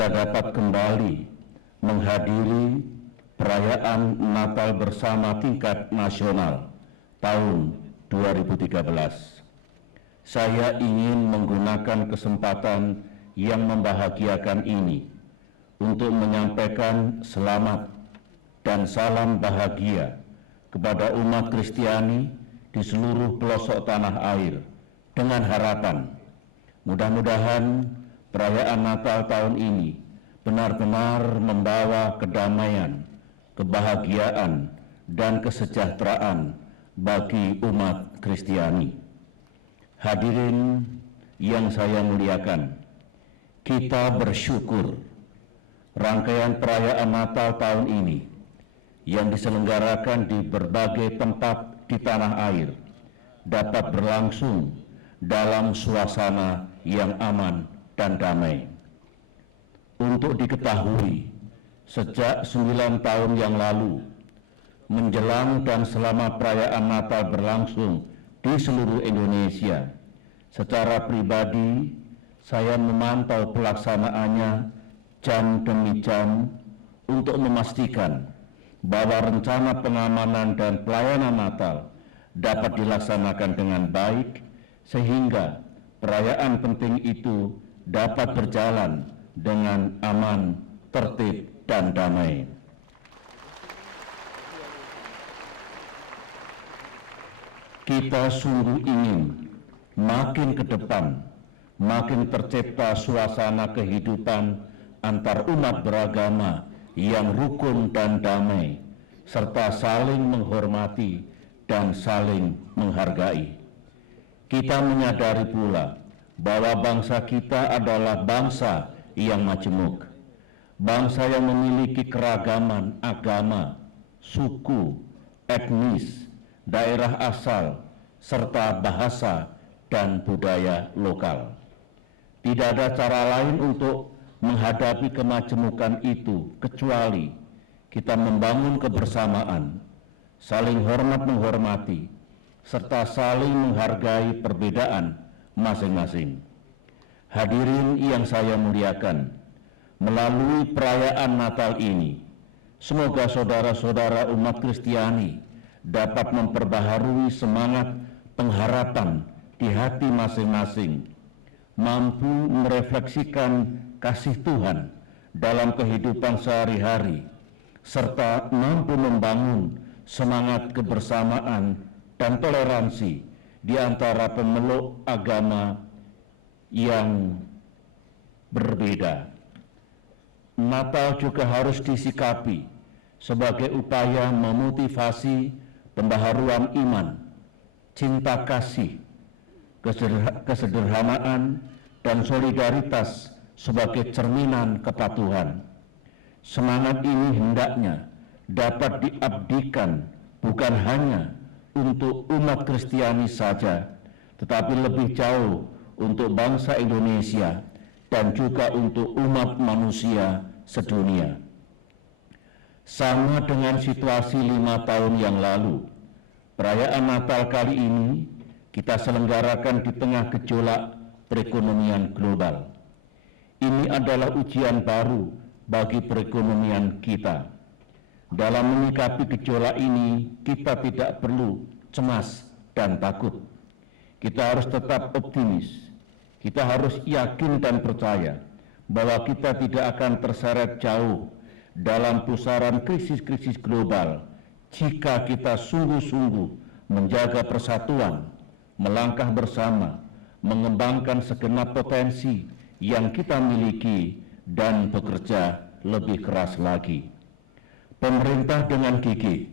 kita dapat kembali menghadiri perayaan Natal bersama tingkat nasional tahun 2013. Saya ingin menggunakan kesempatan yang membahagiakan ini untuk menyampaikan selamat dan salam bahagia kepada umat Kristiani di seluruh pelosok tanah air, dengan harapan mudah-mudahan perayaan Natal tahun ini benar-benar membawa kedamaian, kebahagiaan, dan kesejahteraan bagi umat Kristiani. Hadirin yang saya muliakan, kita bersyukur rangkaian perayaan Natal tahun ini yang diselenggarakan di berbagai tempat di tanah air dapat berlangsung dalam suasana yang aman dan damai. Untuk diketahui, sejak 9 tahun yang lalu, menjelang dan selama perayaan Natal berlangsung di seluruh Indonesia, secara pribadi saya memantau pelaksanaannya jam demi jam untuk memastikan bahwa rencana pengamanan dan pelayanan Natal dapat dilaksanakan dengan baik sehingga perayaan penting itu dapat berjalan dengan aman, tertib, dan damai. Kita sungguh ingin makin ke depan, makin tercipta suasana kehidupan antar umat beragama yang rukun dan damai, serta saling menghormati dan saling menghargai. Kita menyadari pula bahwa bangsa kita adalah bangsa yang majemuk, bangsa yang memiliki keragaman agama, suku, etnis, daerah asal, serta bahasa dan budaya lokal. Tidak ada cara lain untuk menghadapi kemajemukan itu kecuali kita membangun kebersamaan, saling hormat menghormati, serta saling menghargai perbedaan masing-masing. Hadirin yang saya muliakan, melalui perayaan Natal ini, semoga saudara-saudara umat Kristiani dapat memperbaharui semangat pengharapan di hati masing-masing, mampu merefleksikan kasih Tuhan dalam kehidupan sehari-hari, serta mampu membangun semangat kebersamaan dan toleransi di antara pemeluk agama yang berbeda. Natal juga harus disikapi sebagai upaya memotivasi pembaharuan iman, cinta kasih, kesederhanaan, dan solidaritas sebagai cerminan kepatuhan. Semangat ini hendaknya dapat diabdikan bukan hanya untuk umat Kristiani saja, tetapi lebih jauh untuk bangsa Indonesia dan juga untuk umat manusia sedunia. Sama dengan situasi 5 tahun yang lalu, perayaan Natal kali ini kita selenggarakan di tengah gejolak perekonomian global. Ini adalah ujian baru bagi perekonomian kita. Dalam menyikapi gejolak ini, kita tidak perlu cemas dan takut. Kita harus tetap optimis. Kita harus yakin dan percaya bahwa kita tidak akan terseret jauh dalam pusaran krisis-krisis global jika kita sungguh-sungguh menjaga persatuan, melangkah bersama, mengembangkan segenap potensi yang kita miliki dan bekerja lebih keras lagi. Pemerintah dengan gigih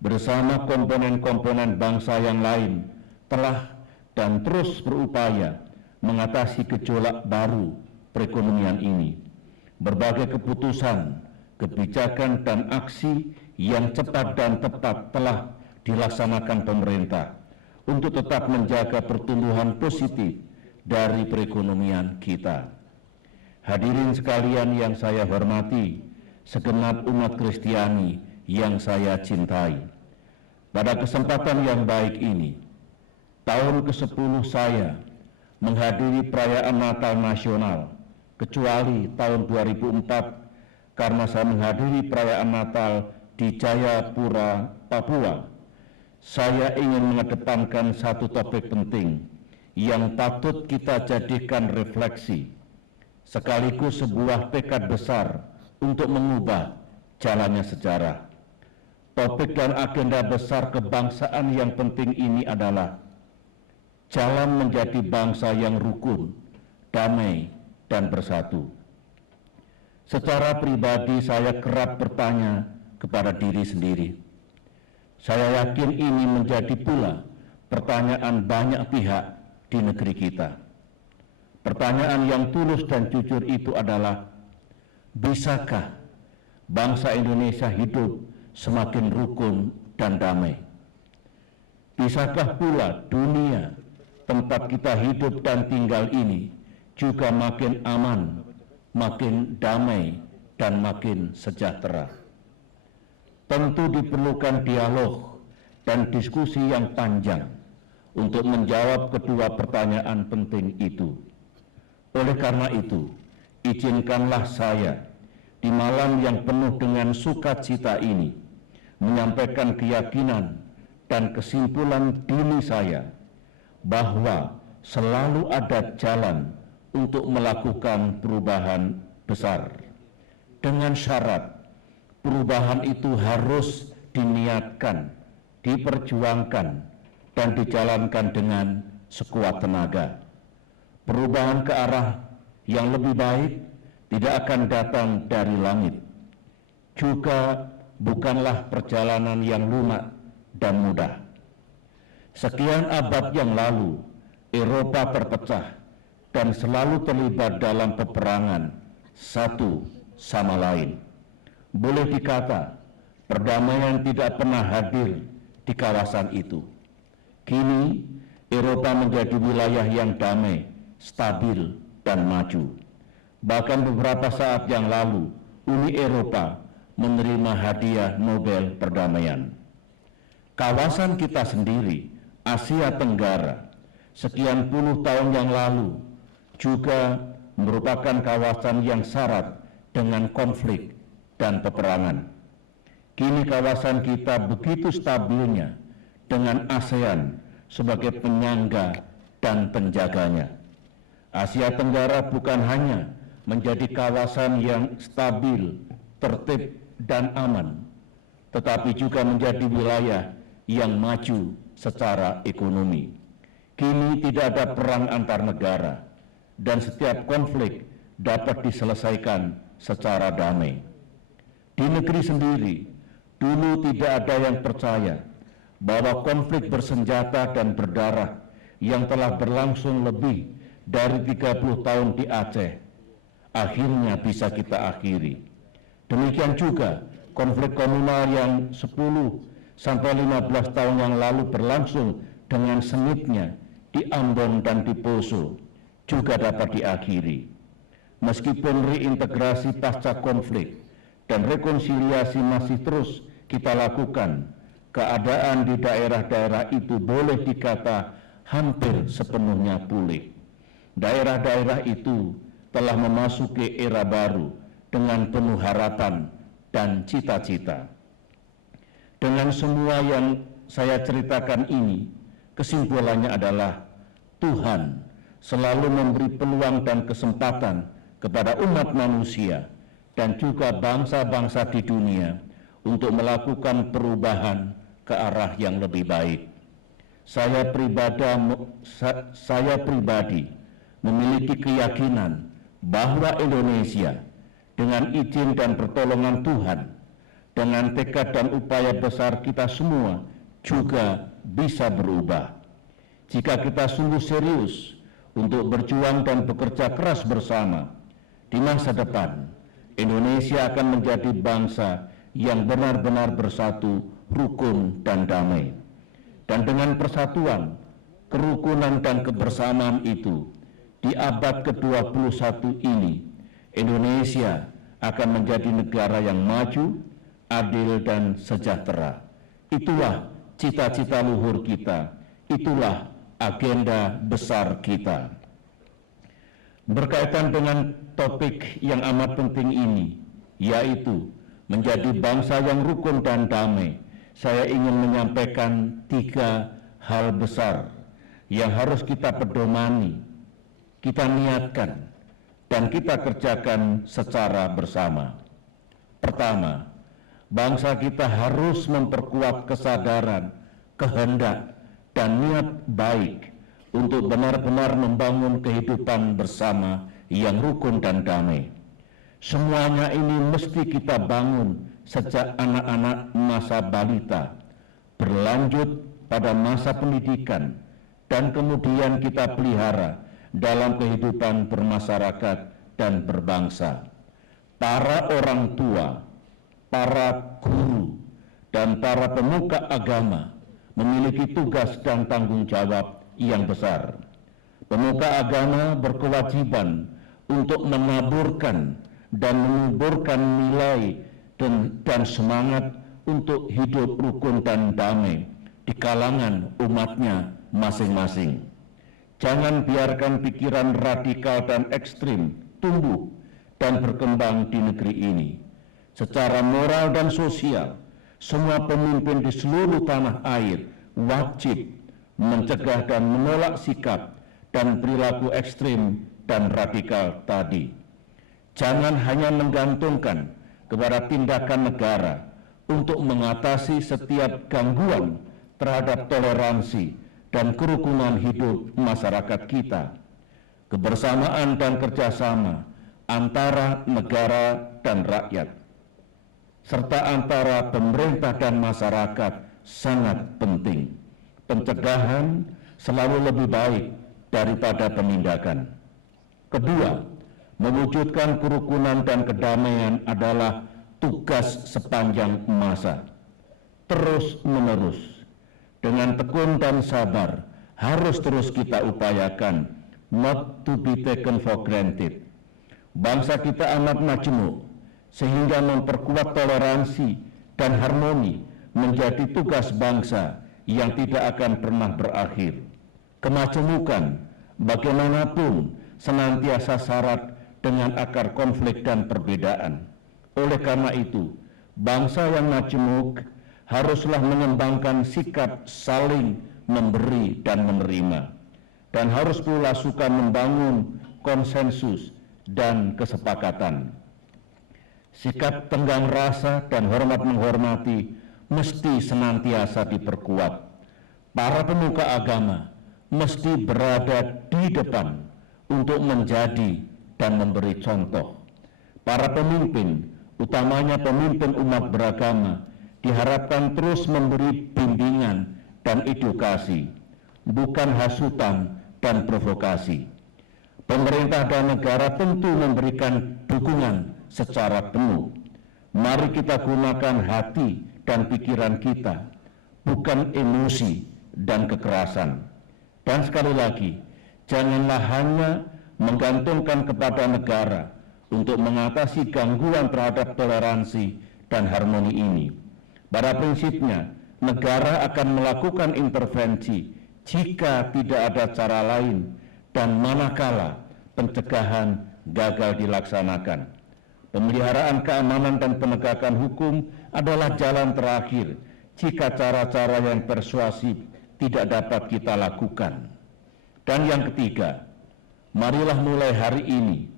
bersama komponen-komponen bangsa yang lain telah dan terus berupaya mengatasi gejolak baru perekonomian ini. Berbagai keputusan, kebijakan, dan aksi yang cepat dan tepat telah dilaksanakan pemerintah untuk tetap menjaga pertumbuhan positif dari perekonomian kita. Hadirin sekalian yang saya hormati, segenap umat Kristiani yang saya cintai. Pada kesempatan yang baik ini, tahun ke-10 saya menghadiri perayaan Natal nasional kecuali tahun 2004 karena saya menghadiri perayaan Natal di Jayapura, Papua. Saya ingin mengedepankan satu topik penting yang patut kita jadikan refleksi, sekaligus sebuah tekad besar untuk mengubah jalannya sejarah. Topik dan agenda besar kebangsaan yang penting ini adalah jalan menjadi bangsa yang rukun, damai, dan bersatu. Secara pribadi saya kerap bertanya kepada diri sendiri. Saya yakin ini menjadi pula pertanyaan banyak pihak di negeri kita. Pertanyaan yang tulus dan jujur itu adalah, bisakah bangsa Indonesia hidup semakin rukun dan damai? Bisakah pula dunia tempat kita hidup dan tinggal ini juga makin aman, makin damai, dan makin sejahtera? Tentu diperlukan dialog dan diskusi yang panjang untuk menjawab kedua pertanyaan penting itu. Oleh karena itu, izinkanlah saya di malam yang penuh dengan sukacita ini menyampaikan keyakinan dan kesimpulan diri saya bahwa selalu ada jalan untuk melakukan perubahan besar, dengan syarat perubahan itu harus diniatkan, diperjuangkan, dan dijalankan dengan sekuat tenaga. Perubahan ke arah yang lebih baik tidak akan datang dari langit. Juga bukanlah perjalanan yang lunak dan mudah. Sekian abad yang lalu, Eropa terpecah dan selalu terlibat dalam peperangan satu sama lain. Boleh dikata, perdamaian tidak pernah hadir di kawasan itu. Kini, Eropa menjadi wilayah yang damai, stabil, dan maju. Bahkan beberapa saat yang lalu, Uni Eropa menerima hadiah Nobel Perdamaian. Kawasan kita sendiri, Asia Tenggara, sekian puluh tahun yang lalu, juga merupakan kawasan yang syarat dengan konflik dan peperangan. Kini kawasan kita begitu stabilnya dengan ASEAN sebagai penyangga dan penjaganya. Asia Tenggara bukan hanya menjadi kawasan yang stabil, tertib, dan aman, tetapi juga menjadi wilayah yang maju secara ekonomi. Kini tidak ada perang antar negara dan setiap konflik dapat diselesaikan secara damai. Di negeri sendiri, dulu tidak ada yang percaya bahwa konflik bersenjata dan berdarah yang telah berlangsung lebih dari 30 tahun di Aceh akhirnya bisa kita akhiri. Demikian juga konflik komunal yang 10 sampai 15 tahun yang lalu berlangsung dengan sengitnya di Ambon dan di Poso juga dapat diakhiri. Meskipun reintegrasi pasca konflik dan rekonsiliasi masih terus kita lakukan, keadaan di daerah-daerah itu boleh dikata hampir sepenuhnya pulih. Daerah-daerah itu telah memasuki era baru dengan penuh harapan dan cita-cita. Dengan semua yang saya ceritakan ini, kesimpulannya adalah Tuhan selalu memberi peluang dan kesempatan kepada umat manusia dan juga bangsa-bangsa di dunia untuk melakukan perubahan ke arah yang lebih baik. Saya pribadi memiliki keyakinan bahwa Indonesia dengan izin dan pertolongan Tuhan, dengan tekad dan upaya besar kita semua juga bisa berubah. Jika kita sungguh serius untuk berjuang dan bekerja keras bersama, di masa depan Indonesia akan menjadi bangsa yang benar-benar bersatu, rukun, dan damai. Dan dengan persatuan, kerukunan, dan kebersamaan itu, di abad ke-21 ini, Indonesia akan menjadi negara yang maju, adil, dan sejahtera. Itulah cita-cita luhur kita, itulah agenda besar kita. Berkaitan dengan topik yang amat penting ini, yaitu menjadi bangsa yang rukun dan damai, saya ingin menyampaikan 3 hal besar yang harus kita pedomani, kita niatkan, dan kita kerjakan secara bersama. Pertama, bangsa kita harus memperkuat kesadaran, kehendak, dan niat baik untuk benar-benar membangun kehidupan bersama yang rukun dan damai. Semuanya ini mesti kita bangun sejak anak-anak masa balita, berlanjut pada masa pendidikan, dan kemudian kita pelihara dalam kehidupan bermasyarakat dan berbangsa. Para orang tua, para guru, dan para pemuka agama memiliki tugas dan tanggung jawab yang besar. Pemuka agama berkewajiban untuk menaburkan dan menuburkan nilai dan semangat untuk hidup rukun dan damai di kalangan umatnya masing-masing. Jangan biarkan pikiran radikal dan ekstrim tumbuh dan berkembang di negeri ini. Secara moral dan sosial, semua pemimpin di seluruh tanah air wajib mencegah dan menolak sikap dan perilaku ekstrim dan radikal tadi. Jangan hanya menggantungkan kepada tindakan negara untuk mengatasi setiap gangguan terhadap toleransi dan kerukunan hidup masyarakat kita. Kebersamaan dan kerjasama antara negara dan rakyat, serta antara pemerintah dan masyarakat sangat penting. Pencegahan selalu lebih baik daripada penindakan. Kedua, mewujudkan kerukunan dan kedamaian adalah tugas sepanjang masa. Terus-menerus, dengan tekun dan sabar, harus terus kita upayakan, not to be taken for granted. Bangsa kita amat majemuk, sehingga memperkuat toleransi dan harmoni menjadi tugas bangsa yang tidak akan pernah berakhir. Kemajemukan bagaimanapun senantiasa syarat dengan akar konflik dan perbedaan. Oleh karena itu, bangsa yang majemuk haruslah mengembangkan sikap saling memberi dan menerima, dan harus pula suka membangun konsensus dan kesepakatan. Sikap tenggang rasa dan hormat menghormati mesti senantiasa diperkuat. Para pemuka agama mesti berada di depan untuk menjadi dan memberi contoh. Para pemimpin, utamanya pemimpin umat beragama, diharapkan terus memberi bimbingan dan edukasi, bukan hasutan dan provokasi. Pemerintah dan negara tentu memberikan dukungan secara penuh. Mari kita gunakan hati dan pikiran kita, bukan emosi dan kekerasan. Dan sekali lagi, janganlah hanya menggantungkan kepada negara untuk mengatasi gangguan terhadap toleransi dan harmoni ini. Pada prinsipnya, negara akan melakukan intervensi jika tidak ada cara lain dan manakala pencegahan gagal dilaksanakan. Pemeliharaan keamanan dan penegakan hukum adalah jalan terakhir jika cara-cara yang persuasif tidak dapat kita lakukan. Dan yang ketiga, marilah mulai hari ini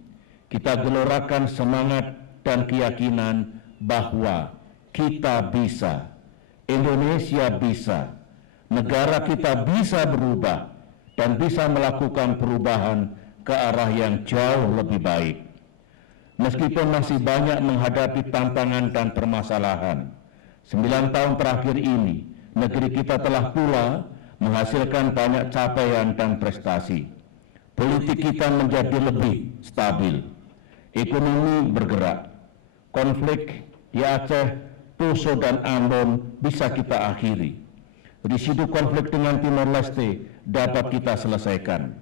kita gelorakan semangat dan keyakinan bahwa kita bisa, Indonesia bisa, negara kita bisa berubah dan bisa melakukan perubahan ke arah yang jauh lebih baik. Meskipun masih banyak menghadapi tantangan dan permasalahan, 9 tahun terakhir ini, negeri kita telah pula menghasilkan banyak capaian dan prestasi. Politik kita menjadi lebih stabil, ekonomi bergerak, konflik di Aceh, Poso, dan Ambon bisa kita akhiri. Residu konflik dengan Timor Leste dapat kita selesaikan.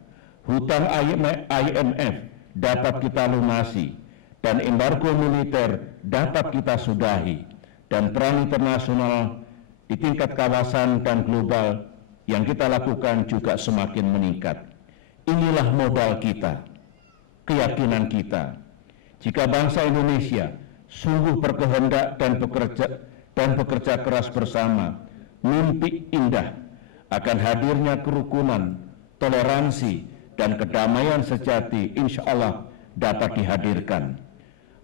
Hutang IMF dapat kita lunasi, dan embargo militer dapat kita sudahi, dan peran internasional di tingkat kawasan dan global yang kita lakukan juga semakin meningkat. Inilah modal kita. keyakinan kita. Jika bangsa Indonesia sungguh berkehendak dan bekerja keras bersama, mimpi indah akan hadirnya kerukunan, toleransi, dan kedamaian sejati insya Allah dapat dihadirkan.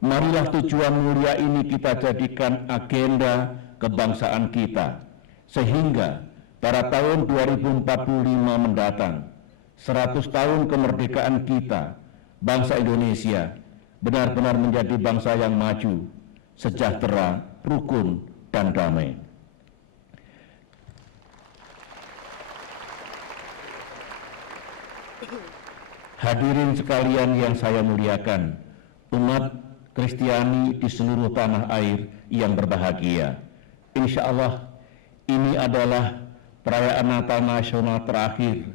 Marilah tujuan mulia ini kita jadikan agenda kebangsaan kita, sehingga pada tahun 2045 mendatang, 100 tahun kemerdekaan kita, bangsa Indonesia benar-benar menjadi bangsa yang maju, sejahtera, rukun, dan damai. Hadirin sekalian yang saya muliakan, umat Kristiani di seluruh tanah air yang berbahagia. Insya Allah ini adalah perayaan Natal Nasional terakhir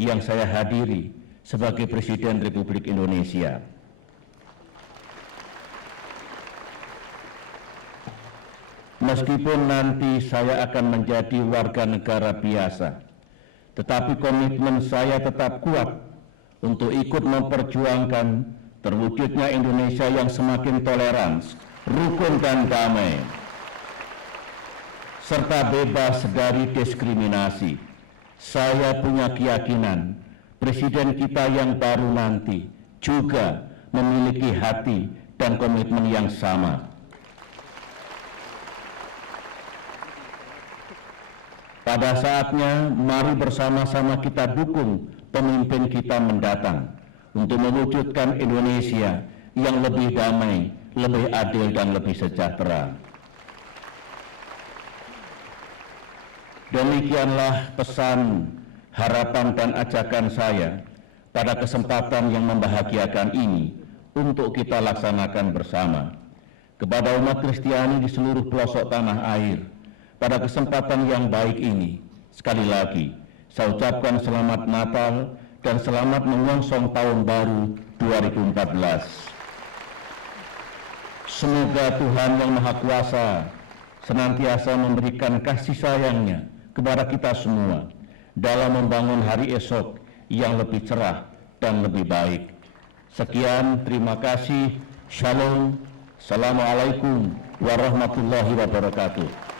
yang saya hadiri sebagai Presiden Republik Indonesia. Meskipun nanti saya akan menjadi warga negara biasa, tetapi komitmen saya tetap kuat untuk ikut memperjuangkan terwujudnya Indonesia yang semakin toleran, rukun dan damai, serta bebas dari diskriminasi. Saya punya keyakinan Presiden kita yang baru nanti juga memiliki hati dan komitmen yang sama. Pada saatnya, mari bersama-sama kita dukung pemimpin kita mendatang untuk mewujudkan Indonesia yang lebih damai, lebih adil, dan lebih sejahtera. Demikianlah pesan, harapan, dan ajakan saya pada kesempatan yang membahagiakan ini untuk kita laksanakan bersama. Kepada umat Kristiani di seluruh pelosok tanah air, pada kesempatan yang baik ini, sekali lagi, saya ucapkan selamat Natal dan selamat menyongsong tahun baru 2014. Semoga Tuhan yang Maha Kuasa senantiasa memberikan kasih sayang-Nya kepada kita semua dalam membangun hari esok yang lebih cerah dan lebih baik. Sekian, terima kasih. Shalom. Assalamualaikum warahmatullahi wabarakatuh.